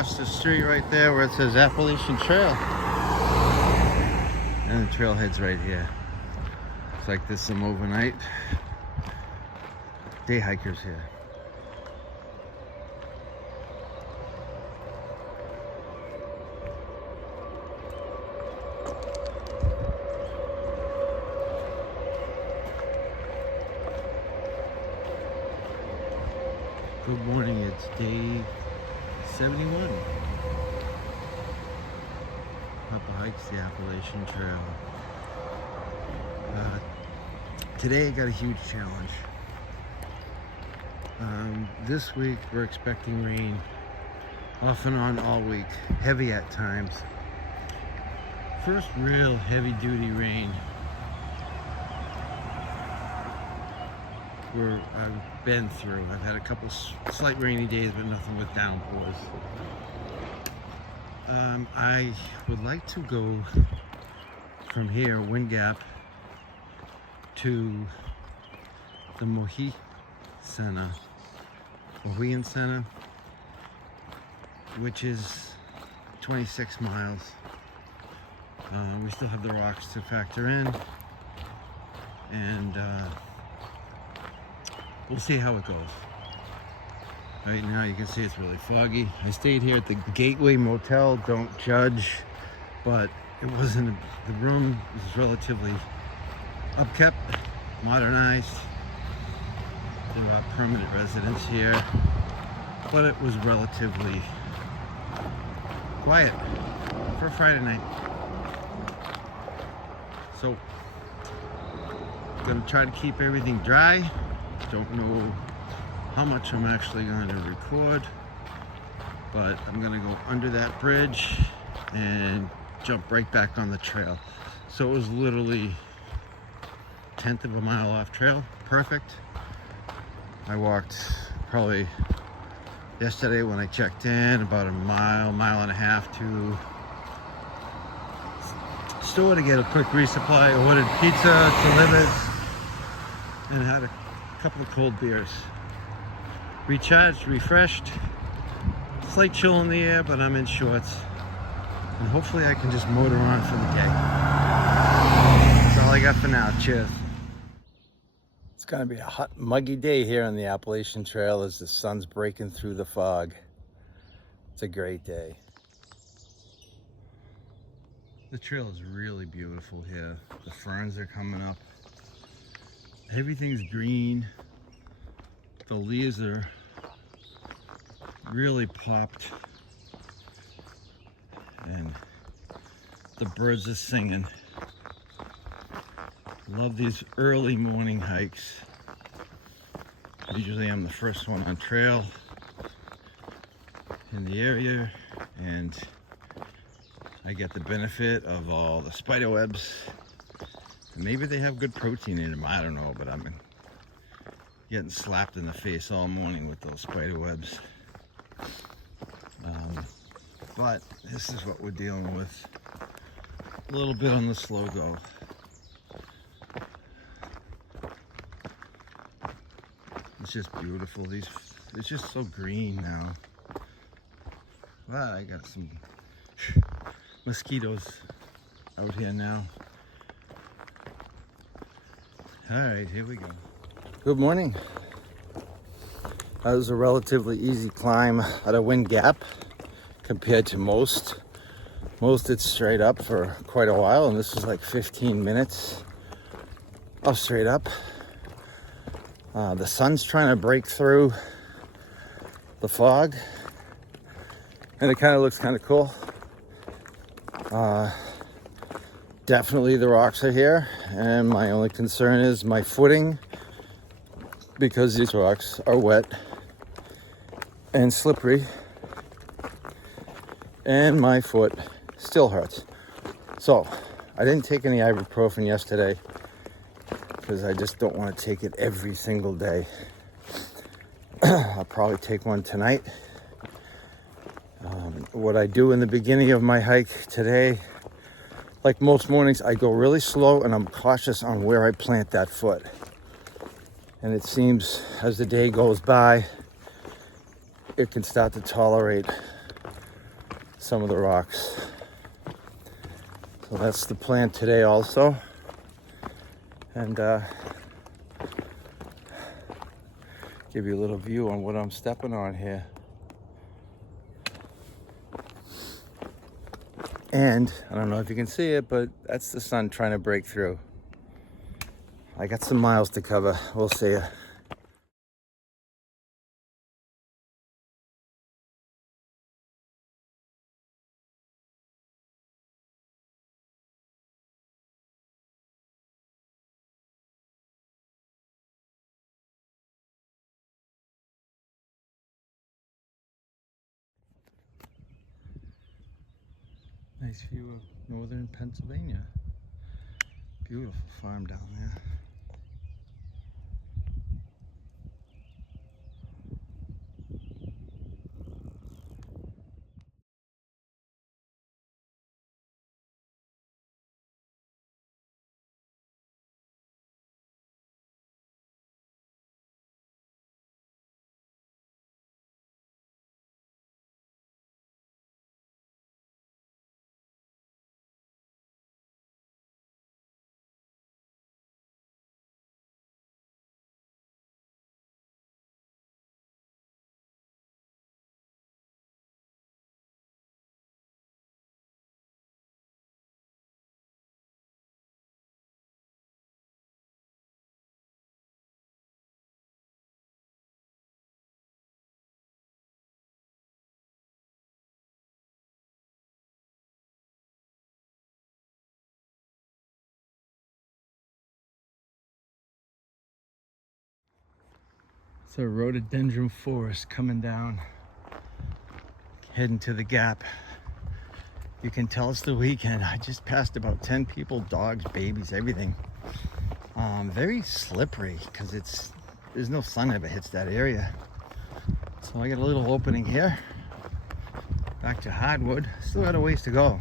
across the street right there where it says Appalachian Trail. And the trailhead's right here. Looks like there's some overnight day hikers here. Good morning, it's day 71. PapaHikes, the Appalachian Trail. Today I got a huge challenge. This week we're expecting rain off and on all week, heavy at times. First real heavy duty rain I've been through. I've had a couple slight rainy days, but nothing with downpours. I would like to go from here, Wind Gap, to the Mohegan Center, which is 26 miles. We still have the rocks to factor in, and we'll see how it goes. Right now you can see it's really foggy. I stayed here at the Gateway Motel, don't judge, but it wasn't, the room was relatively upkept, modernized. There are permanent residents here, but it was relatively quiet for a Friday night. So, I'm gonna try to keep everything dry. Don't know how much I'm actually going to record, but I'm going to go under that bridge and jump right back on the trail. So it was literally 1/10 of a mile off trail. Perfect. I walked probably yesterday when I checked in about a mile and a half to store to get a quick resupply. I ordered pizza delivered and had a couple of cold beers. Recharged, refreshed. Slight chill in the air, but I'm in shorts. And hopefully I can just motor on for the day. That's all I got for now. Cheers. It's gonna be a hot, muggy day here on the Appalachian Trail as the sun's breaking through the fog. It's a great day. The trail is really beautiful here. The ferns are coming up. Everything's green. The leaves are really popped. And the birds are singing. Love these early morning hikes. Usually I'm the first one on trail in the area, and I get the benefit of all the spider webs. Maybe they have good protein in them, I don't know, but I'm getting slapped in the face all morning with those spider webs. But this is what we're dealing with. A little bit on the slow go. It's just beautiful. It's just so green now. Wow, I got some mosquitoes out here now. All right, here we go. Good morning. That was a relatively easy climb out of Wind Gap compared to most. Most it's straight up for quite a while, and this is like 15 minutes of straight up. The sun's trying to break through the fog, and it kind of looks kind of cool. Definitely the rocks are here, and my only concern is my footing, because these rocks are wet and slippery, and my foot still hurts. So I didn't take any ibuprofen yesterday because I just don't want to take it every single day. I'll probably take one tonight. What I do in the beginning of my hike today, like most mornings, I go really slow and I'm cautious on where I plant that foot. And it seems as the day goes by, it can start to tolerate some of the rocks. So that's the plan today also. And give you a little view on what I'm stepping on here. And I don't know if you can see it, but that's the sun trying to break through. I got some miles to cover. We'll see you. Nice view of northern Pennsylvania. Beautiful farm down there. It's a rhododendron forest coming down, heading to the gap. You can tell it's the weekend. I just passed about 10 people, dogs, babies, everything. Very slippery because there's no sun ever hits that area. So I got a little opening here. Back to hardwood. Still got a ways to go.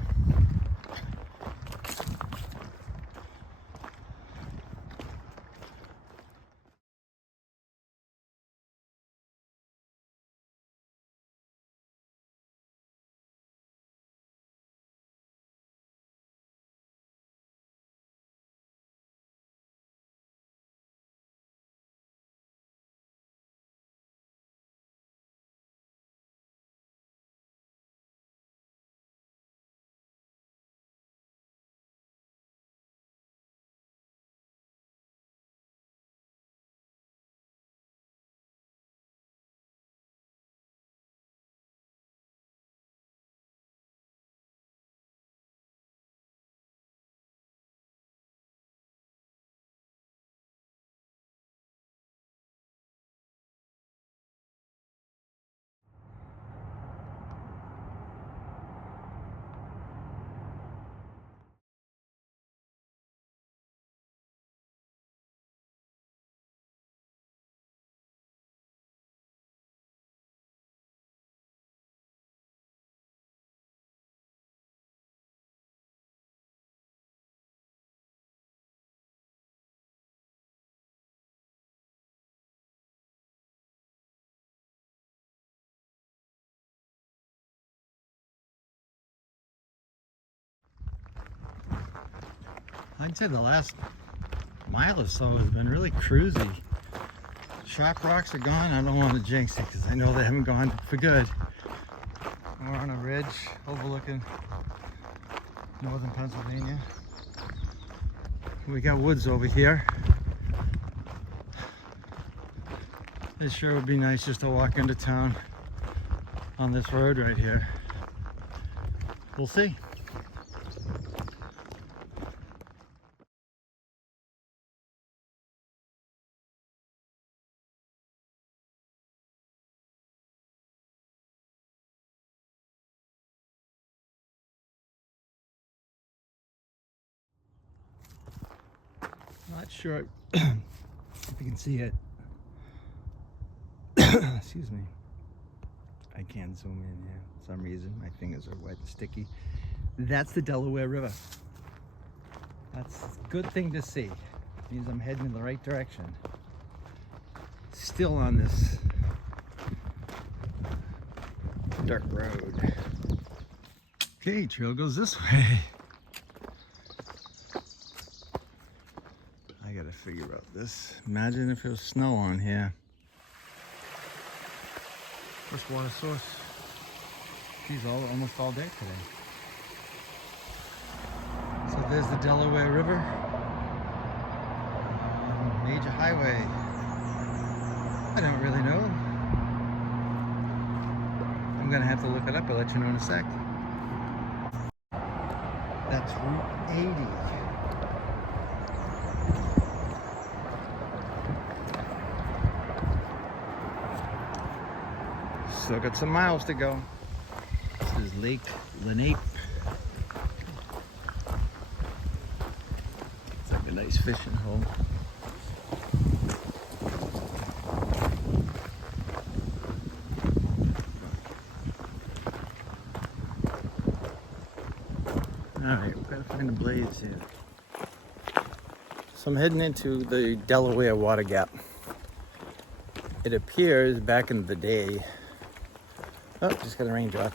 I'd say the last mile or so has been really cruisy. Sharp rocks are gone. I don't want to jinx it because I know they haven't gone for good. We're on a ridge overlooking northern Pennsylvania. We got woods over here. It sure would be nice just to walk into town on this road right here. We'll see. Not sure if you can see it. Excuse me. I can't zoom in here for some reason. My fingers are wet and sticky. That's the Delaware River. That's a good thing to see. It means I'm heading in the right direction. Still on this dirt road. Okay, trail goes this way. I gotta figure out this. Imagine if there was snow on here. First water source. Geez, almost all day today. So there's the Delaware River. Major highway. I don't really know. I'm gonna have to look it up. I'll let you know in a sec. That's Route 80. Still got some miles to go. This is Lake Lenape. It's like a nice fishing hole. Alright, we've got to find the blades here. So I'm heading into the Delaware Water Gap. It appears back in the day, oh, just got a raindrop.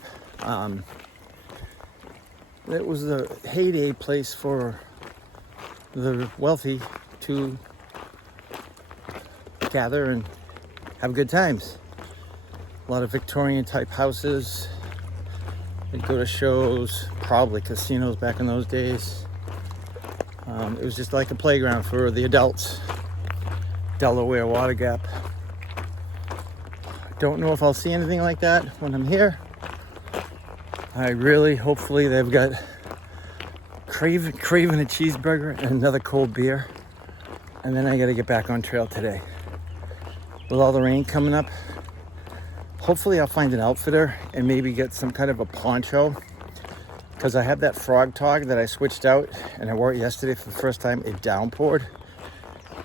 It was a heyday place for the wealthy to gather and have good times. A lot of Victorian type houses. They'd go to shows, probably casinos back in those days. It was just like a playground for the adults. Delaware Water Gap. Don't know if I'll see anything like that when I'm here. Hopefully they've got craving a cheeseburger and another cold beer. And then I gotta get back on trail today. With all the rain coming up, hopefully I'll find an outfitter and maybe get some kind of a poncho. Because I have that frog tog that I switched out and I wore it yesterday for the first time. It downpoured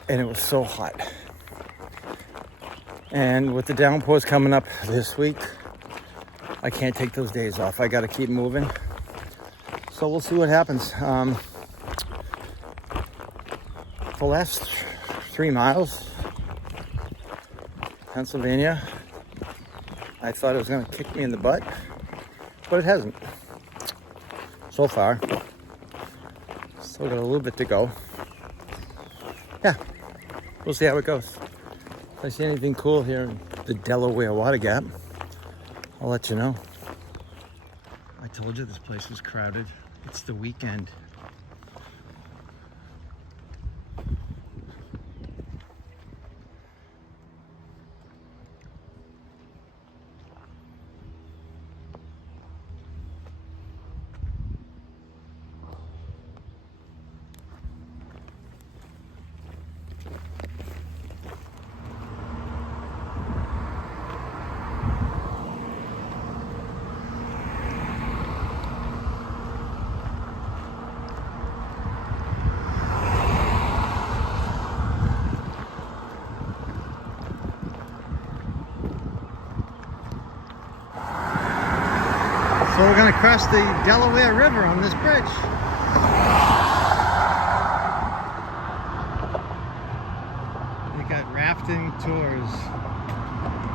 and it was so hot. And with the downpours coming up this week, I can't take those days off. I got to keep moving. So we'll see what happens. The last 3 miles, Pennsylvania, I thought it was going to kick me in the butt, but it hasn't. So far. Still got a little bit to go. Yeah, we'll see how it goes. If I see anything cool here in the Delaware Water Gap, I'll let you know. I told you this place was crowded. It's the weekend. So we're going to cross the Delaware River on this bridge. They got rafting tours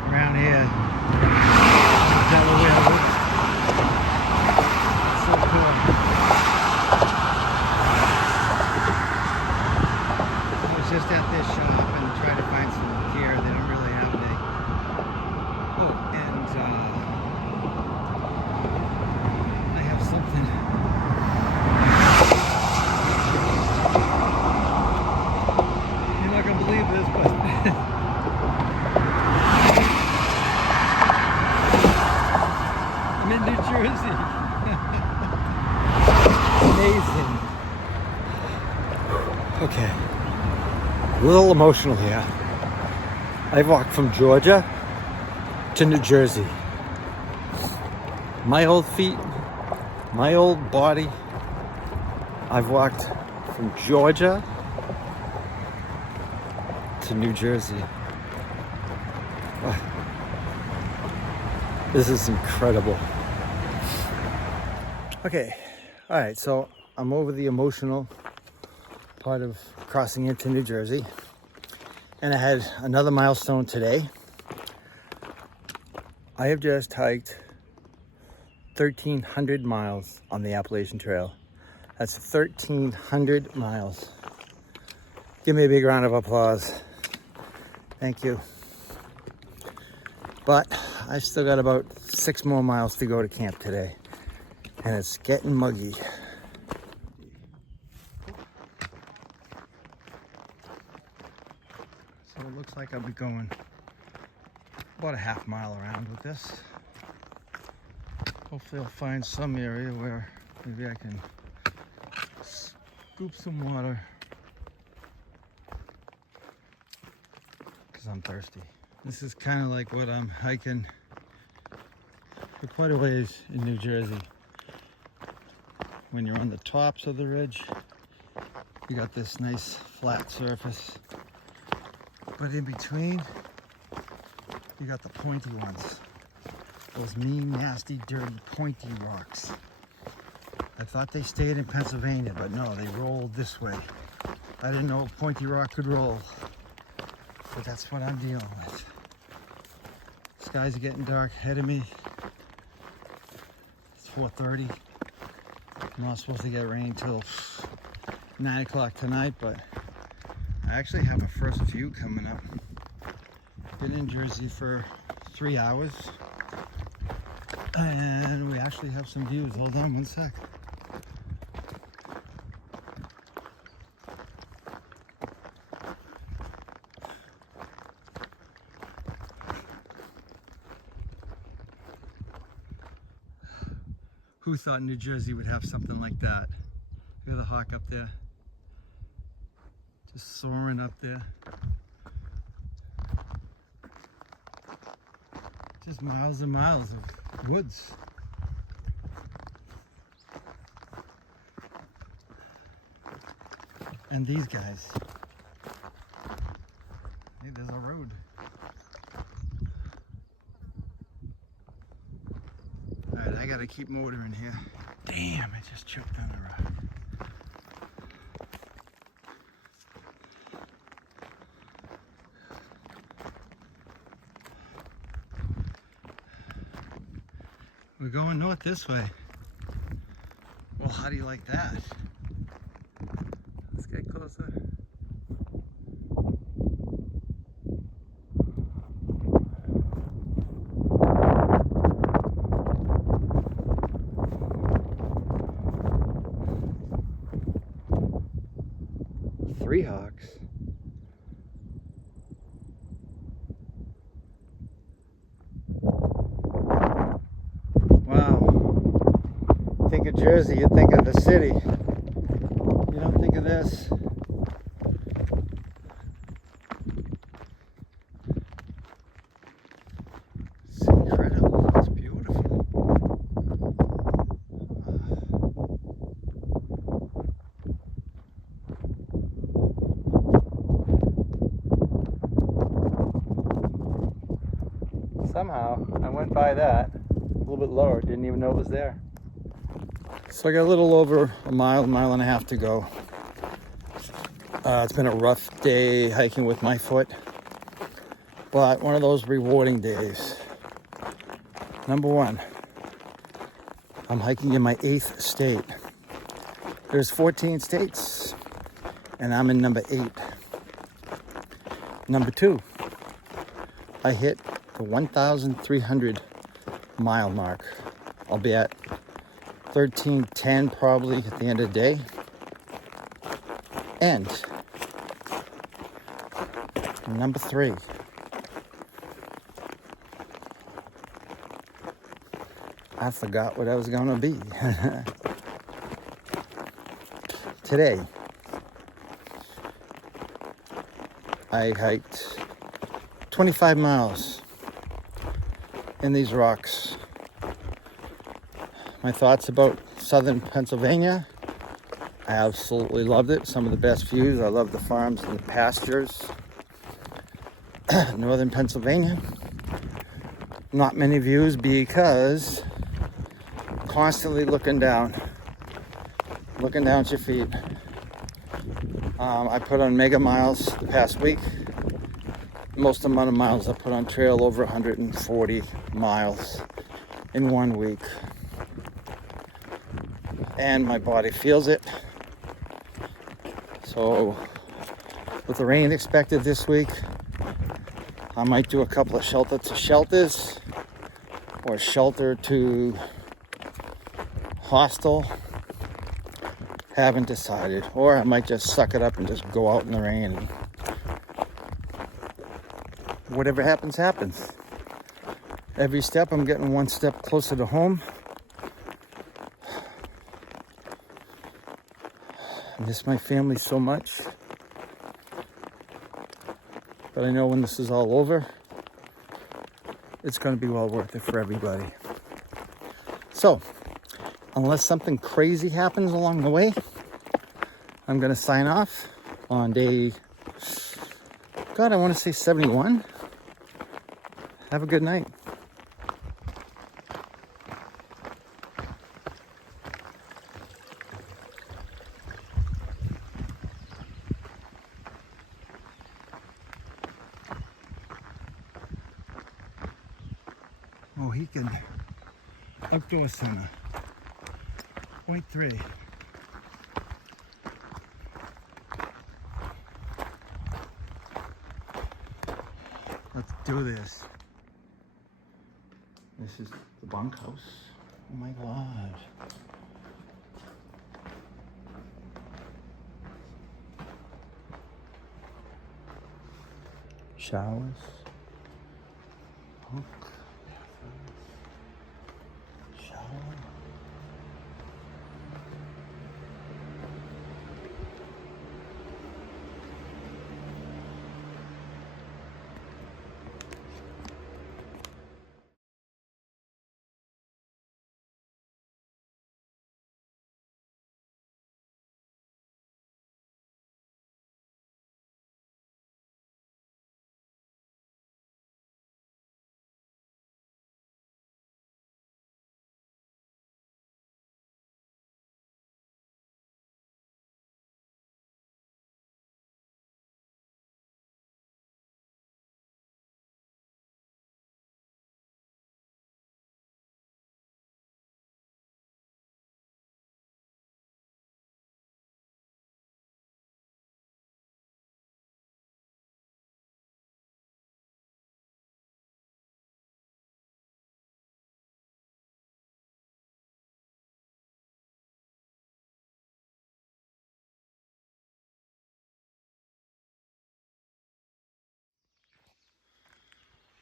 around here. Delaware River. So cool. I was just at this shop and tried to find some gear. They don't really have any. Oh, and something. You're not gonna believe this, but I'm in New Jersey. Amazing. Okay, a little emotional here. I've walked from Georgia to New Jersey. My old feet, my old body. I've walked from Georgia to New Jersey. This is incredible. Okay, all right, so I'm over the emotional part of crossing into New Jersey, and I had another milestone today. I have just hiked 1,300 miles on the Appalachian Trail. That's 1,300 miles. Give me a big round of applause. Thank you. But I still got about 6 more miles to go to camp today, and it's getting muggy. So it looks like I'll be going about a half mile around with this. Hopefully I'll find some area where maybe I can scoop some water, because I'm thirsty. This is kind of like what I'm hiking for quite a ways in New Jersey. When you're on the tops of the ridge, you got this nice flat surface, but in between you got the pointy ones. Those mean, nasty, dirty, pointy rocks. I thought they stayed in Pennsylvania, but no, they rolled this way. I didn't know a pointy rock could roll, but that's what I'm dealing with. Skies are getting dark ahead of me. It's 4:30. I'm not supposed to get rain till 9 o'clock tonight, but I actually have a first view coming up. Been in Jersey for 3 hours, and we actually have some views. Hold on one sec. Who thought New Jersey would have something like that? Look at the hawk up there. Just soaring up there. Just miles and miles of woods. And these guys. Hey, there's a road. Alright, I gotta keep motoring here. Damn, I just choked on the road. We're going north this way. Well, how do you like that? Let's get closer. Three hawks. Think of Jersey, you think of the city. You don't think of this. It's incredible. It's beautiful. Somehow I went by that a little bit lower, didn't even know it was there. So I got a little over a mile and a half to go. It's been a rough day hiking with my foot, but one of those rewarding days. Number one, I'm hiking in my 8th state. There's 14 states, and I'm in number 8. Number two, I hit the 1,300 mile mark. I'll be at 13:10 probably at the end of the day. And number 3, I forgot what I was gonna be. Today, I hiked 25 miles in these rocks. My thoughts about southern Pennsylvania: I absolutely loved it. Some of the best views. I love the farms and the pastures. Northern Pennsylvania, not many views because constantly looking down at your feet. I put on mega miles the past week. Most amount of miles I put on trail, over 140 miles in 1 week. and my body feels it. So with the rain expected this week, I might do a couple of shelter to shelters or shelter to hostel. Haven't decided. Or I might just suck it up and just go out in the rain. And whatever happens, happens. Every step, I'm getting one step closer to home. I miss my family so much. But I know when this is all over, it's going to be well worth it for everybody. So, unless something crazy happens along the way, I'm going to sign off on day, God, I want to say 71. Have a good night. Mohican Outdoor Center, point 3. Let's do this. This is the bunkhouse. Oh my God. Showers. Bunk. Shower.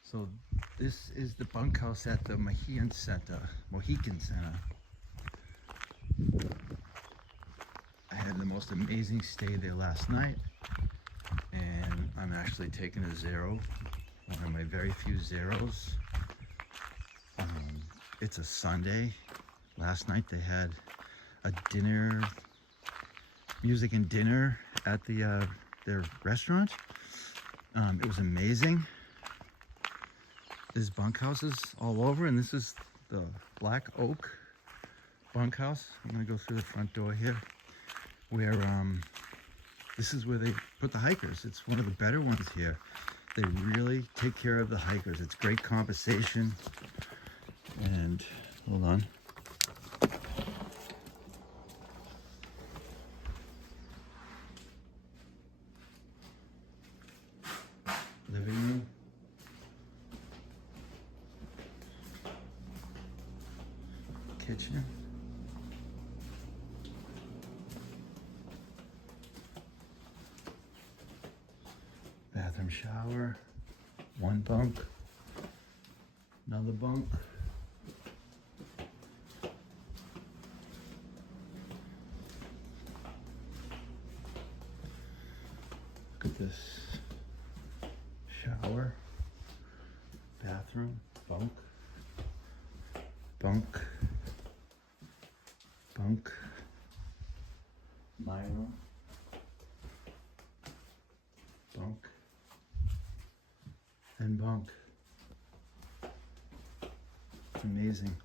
So this is the bunkhouse at the Mohican Center. I had the most amazing stay there last night, and I'm actually taking a zero, one of my very few zeros. It's a Sunday. Last night they had a dinner, music and dinner at their restaurant. It was amazing. There's bunkhouses all over, and this is the Black Oak bunkhouse. I'm gonna go through the front door here, where this is where they put the hikers. It's one of the better ones here. They really take care of the hikers. It's great compensation. And hold on. Living room. Kitchen. Bathroom, shower. One bunk. Another bunk. Look at this. Shower. Bathroom. Bunk. Bunk. Bunk. My room. Bunk. And bunk. It's amazing.